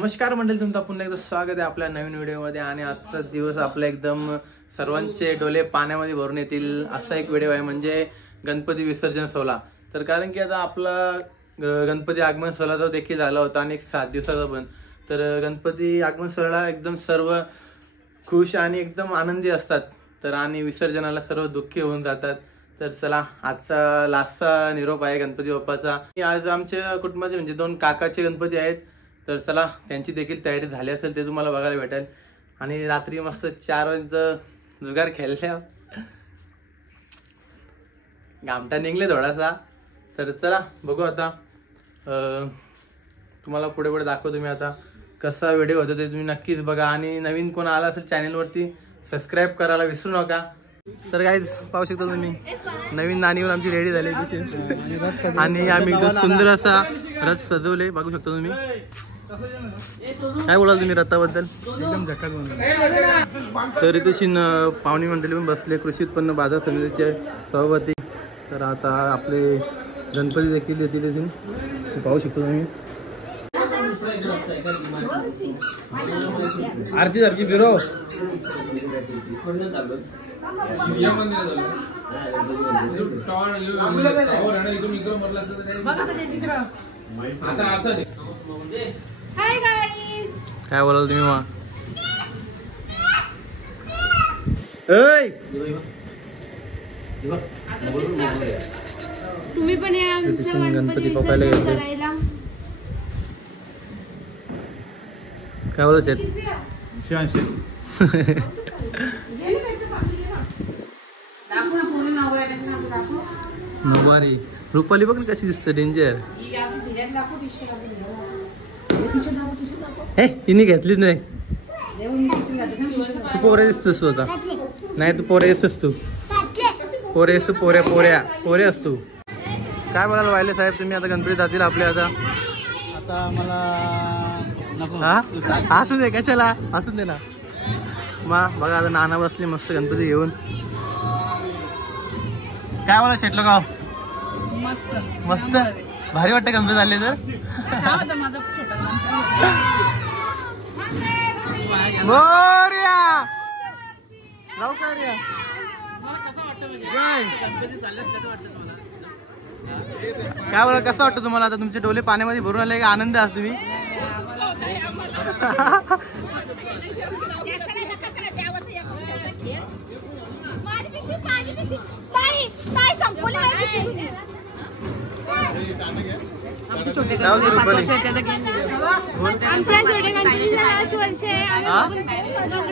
नमस्कार मंडळी, तुमचं पुन्हा एकदा स्वागत आहे आपल्या नवीन व्हिडिओमध्ये। आणि आजचा दिवस आपला एकदम सर्वांचे डोले पाण्यामध्ये भरून येतील असा एक व्हिडिओ आहे, म्हणजे गणपती विसर्जन सोहळा। तर कारण की आता आपला गणपती आगमन सोहळा तो देखील झाला होता आणि 7 दिवसाचा पण। तर गणपती आगमन सोहळा एकदम सर्व खुश आणि एकदम आनंदी असतात, तर आणि विसर्जनाला सर्व दुःखी होऊन जातात। तर चला, आजचा लास्टचा निरोप आहे गणपती बाप्पाचा। आज आमच्या कुटुंबाचे म्हणजे 2 काकाचे गणपती आहेत, तर चला त्यांची देखील तयारी झाली असेल ते तुम्हाला बघायला भेटेल। आणि रात्री मस्त 4 वाजता जुगार खेळल्या, गामठा निघले थोडासा। तर चला बघू आता, तुम्हाला पुढे पुढे दाखवतो मी आता कसा व्हिडिओ होता ते तुम्ही नक्कीच बघा। आणि नवीन कोण आला असेल चॅनलवरती सबस्क्राईब करायला विसरू नका। तर गाईज पाहू शकता तुम्ही, नवीन नाणीवर आमची रेडी झाली आणि आम्ही एकदम सुंदर असा रथ सजवले, बघू शकता तुम्ही। काय बोलाल तुम्ही रथाबद्दल? एकदम झकास बनवलं। तर इथे पाहुणी मंडळी पण बसले, कृषी उत्पन्न बाजार समितीचे सभापती। तर आता आपले गणपती देखील येतील, पाहू शकतो तुम्ही। आरती सारखी फिरो हाय गाईज, काय बोलाल तुम्ही मग? तुम्ही पण या आमच्या गणपती विसर्जन गेले करायला। काय बोलत शेत? नऊवारी रुपाली बघ कशी दिसते, डेंजर। हे तिने घेतलीच नाही, तू पोरे दिसतोस आता। नाही तू पोरे दिसतोस, तू पोरे असतो, पोरे असतो। काय बोलाल वाहिले साहेब तुम्ही? आता गणपती जातील आपले आता मला हसून दे, कशाला हसून दे ना मा। बघा आता नाना बसले मस्त गणपती घेऊन। काय बोला शेटलो गाव? मस्त मस्त भारी वाटतं गणपती झाले तर। मोरया लवकर या। काय बोला, कसं वाटतं तुम्हाला? आता तुमचे डोले पाण्यामध्ये भरून आले, का आनंद आहात तुम्ही?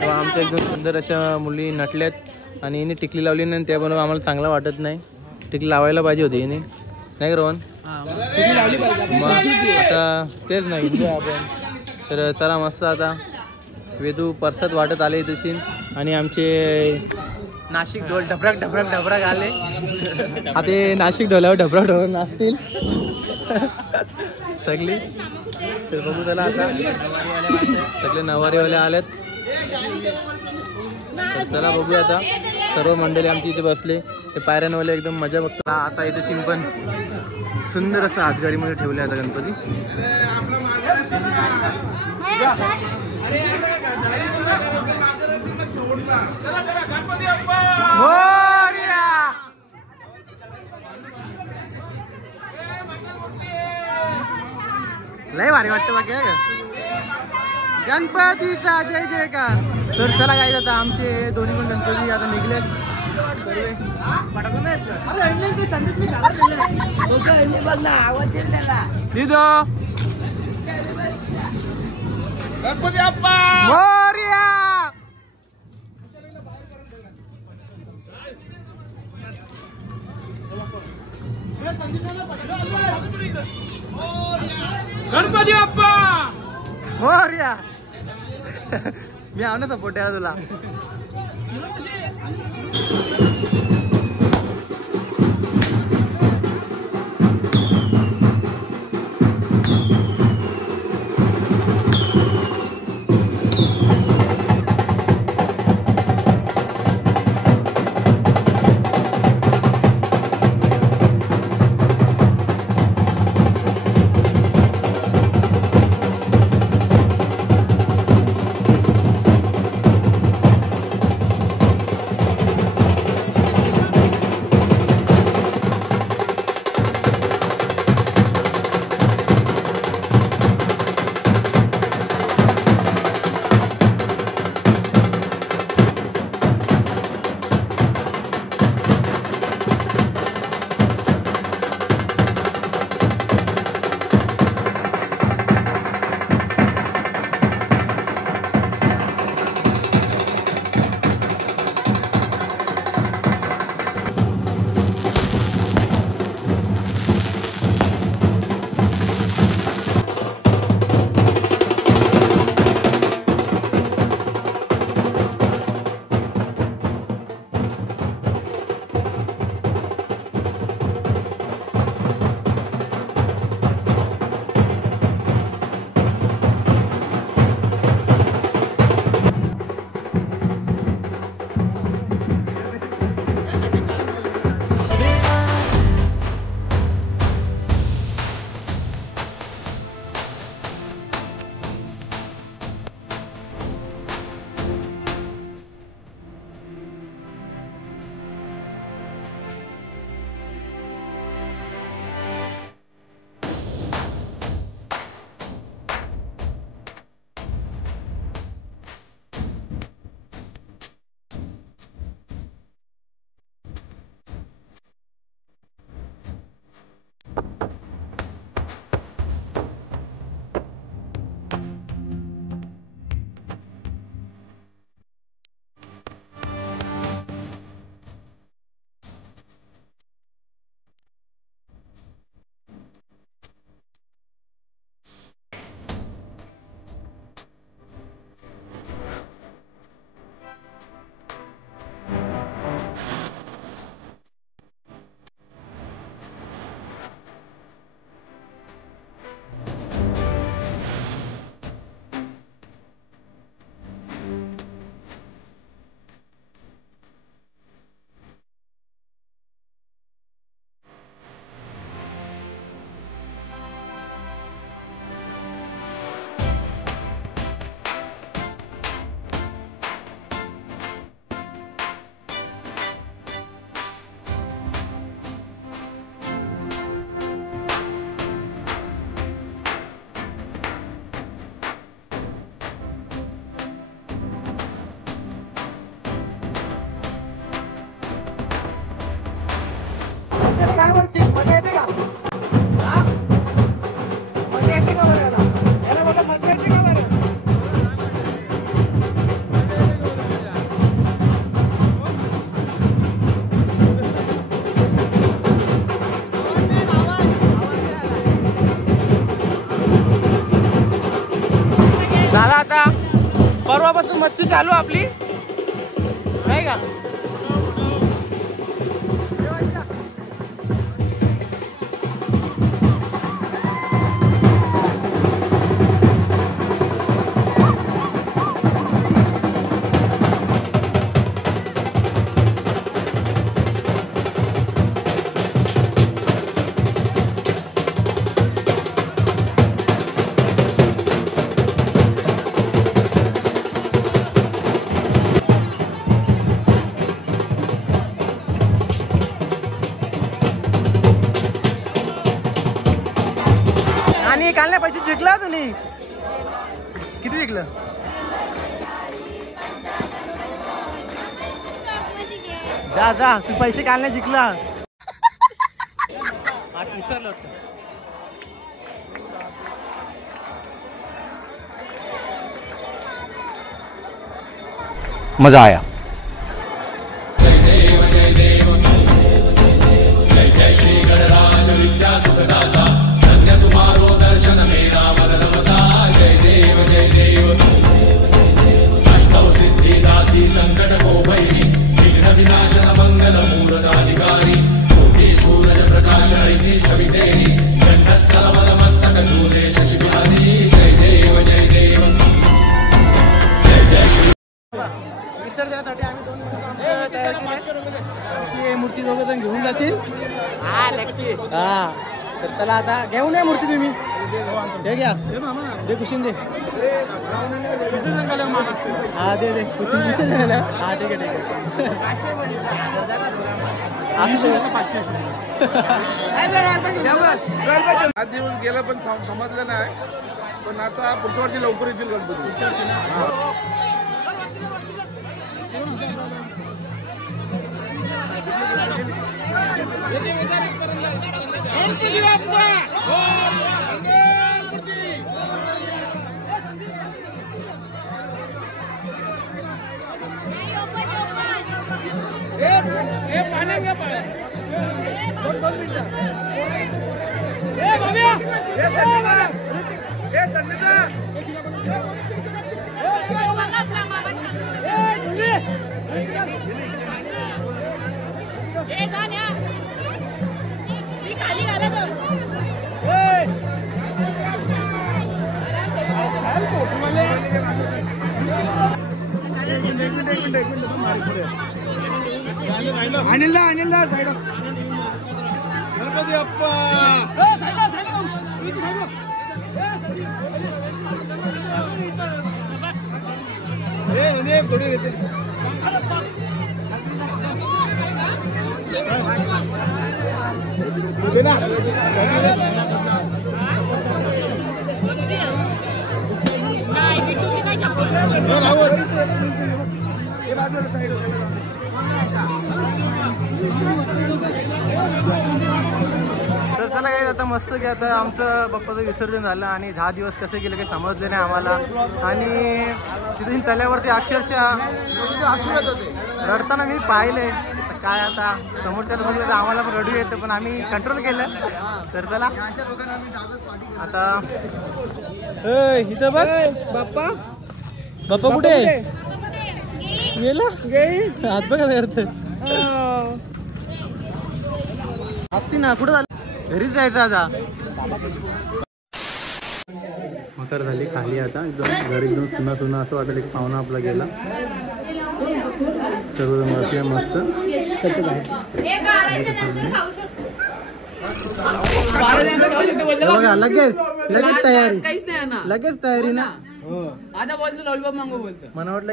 आमच्या एकदम सुंदर अशा मुली नटल्यात आणि हिने टिकली लावली नाही, त्या पण आम्हाला चांगला वाटत नाही। टिकली लावायला पाहिजे होती हिने, नाही रोहन? आता तेच नाही आपण। तर चला मस्त, आता वेदू परसात वाटत आले तशी। आणि आमचे नाशिक ढोल ढबराक ढबराक ढबराक आले। आता नाशिक ढोल्यावर ढबराक ढबराक नाचतील सगळी। तर बघू त्याला आता, सगळे नवारीवाले आलेत। तर चला बघू आता, सर्व मंडळी आमची इथे बसले, ते पायऱ्यांवाले एकदम मजा बघतो। आता इथे शिंपण सुंदर असं हातगाडीमध्ये ठेवले आता गणपती। लय भारी वाटतं बाकी आहे का गणपतीचा जय जयकार। तर चला काय, आता आमचे दोन्ही पण गणपती आता निघलेत। गणपती बाप्पा मोरया। गणपती बाप्पा मोरया। मी आव ना सपोर्ट आहे तुला। झाला आता परवापासून मच्छी चालू आपली नाही का. आणि कालने पैसे जिंकला तुम्ही किती जिंकलं. जा जा तू पैसे कालने जिंकला. मजा आया. विसर्जनासाठी आम्ही 2 मूर्ती तयार केली. मूर्ती दोघं जण घेऊन जातील. हा नक्की. हा तर चला आता घेऊन या मूर्ती तुम्ही. हे घ्या दे कुशीन दे. हा दे दे कुशीन विसर्जन. हा ठीक आहे ठीक आहे. आज दिवस गेला पण समजलं नाही. पण आता पुढच्या वर्षी लवकर येतील गणपती. अनिल साइड गणपती अप्पा थोडी येते. तर चला काय आता मस्त की आता आमचं बाप्पाचं विसर्जन झालं आणि 10 दिवस कसे गेले काही समजले नाही आम्हाला. आणि तिथे तल्यावरती अक्षरशः आशीर्वाद होते रडताना मी पाहिले. काय आता समोरच्याला बघलं तर आम्हाला पण रडू येतं पण आम्ही कंट्रोल केलं. तर चला आता इथं बघ बाप्पा. बाप्पा कुठे गेला हात बघा असती ना. कुठं झालं घरीच जायचं आता. मकर झाली खाली आता एकदम घर एकदम सुना सुना असं वाटेल की पाहुणा आपला गेला. सर्व मस्त बघा लगेच लगेच तयारी लगेच तयारी ना. आता बोलतो लॉलीपॉप मागू बोलतो. मला वाटलं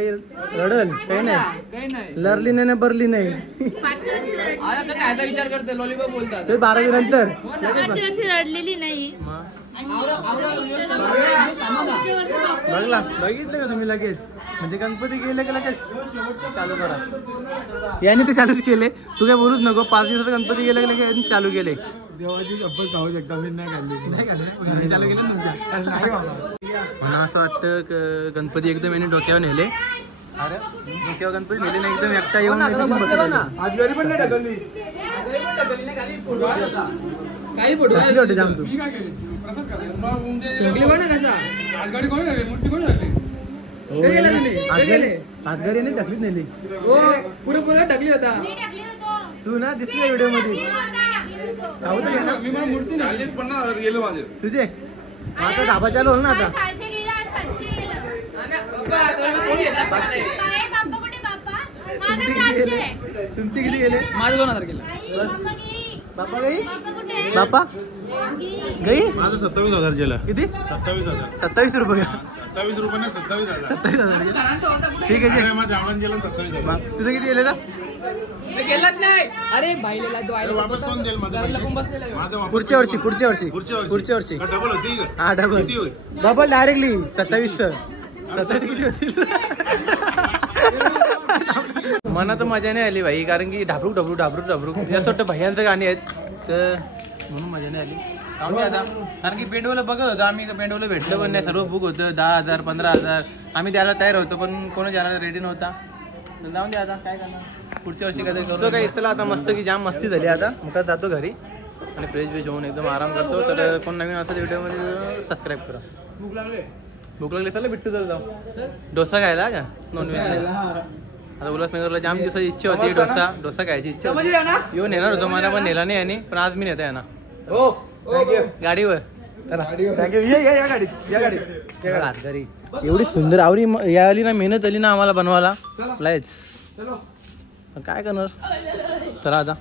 रडल काही नाही, काही नाही. लरली नाही ना बरली नाही. आता तर कायचा विचार करते लॉलीपॉप बोलतात. ते 12वी नंतर मागच्या वर्षी रडलेली नाही. बघला बघितलं का तुम्ही लगेच, म्हणजे गणपती गेले की लगेच चालू करा. याने ते चालूच केले, तू काय बोलूच नको. 5 दिवसात गणपती गेले की लगेच चालू केले. देवाची शपथ खाऊ शकता मी नाही खाल्ली. चालू केलं तुमच्या मला असं वाटतं गणपती एकदम याने डोक्यावर नेले. अरे डोक्यावर गणपती नेले नाही, एकदम एकटा येऊन आज घरी पण नाही ढकलली. काही फोटो टाकली वाटतं जाम तू. मी काय केली प्रसाद खाल्ला. ढकली बघ ना कसा. आज गाडी कोणी नेली? मूर्ती कोणी नेली? कुठे गेला तुम्ही? कुठे गेले? हातगाडी याने टाकलीच नेली. हो पुरं ढकली होता. तू ना दिसली व्हिडिओ मध्ये. मी मला मूर्ती नाही 50,000 गेलो माझे. तुझे आता धाबा चालू होईल ना आता. तुमचे किती गेले? माझं 2,000 गेला. बापा गई? बापा गई? माझं 27,000 गेलं. किती? 27,000. 27 रुपये का? 27 रुपये नाही 27,000. 27,000. ठीक आहे. माझ्या आवडून गेलं 27,000. तुझं किती गेले ना? गेलाच नाही. अरे बाईलेला तो आईला वापस कोण देईल माझं घरात पैसे? लपून बसलेला आहे. माझं वापस पुढच्या वर्षी पुढच्या वर्षी पुढच्या वर्षी का डबल होती का? हा डबल किती होईल? Double directly 27. 27 किती होतील? मना तर मजा नाही आली भाई, कारण की ढाबरूक ढबरूक ढाबरूक ढबरूक असं वाटतं भैयांचं गाणी आहेत, तर म्हणून मजा नाही आली. जाऊन आता कारण की पेंडवला बघत होतो आम्ही, पेंडवला भेटलं पण नाही. सर्व बुक होतं 10,000 15,000. आम्ही द्यायला तयार होतो पण कोणी द्यायला रेडी नव्हता. तर जाऊन द्या आता काय करणार, पुढच्या वर्षी काहीतरी करू. काही चला आता मस्त की जाम मस्ती झाली. आता मग जातो घरी आणि फ्रेश वेज होऊन एकदम आराम करतो. तर कोण नवीन असं व्हिडिओमध्ये सबस्क्राईब करा. भूक लागली चला बिट्टू जर जाऊ डोसा खायला का नॉनव्हेज. आता उल्हासनगरला जाम दिवसाची इच्छा होती डोसा खायची इच्छा होती. येऊन येणार होतो मला पण नेला नाही आणि पण आज मी नेता ना गाडीवर. घरी एवढी सुंदर आवडी यायली ना, मेहनत आली ना आम्हाला बनवायला. लायच काय करणार. चला आता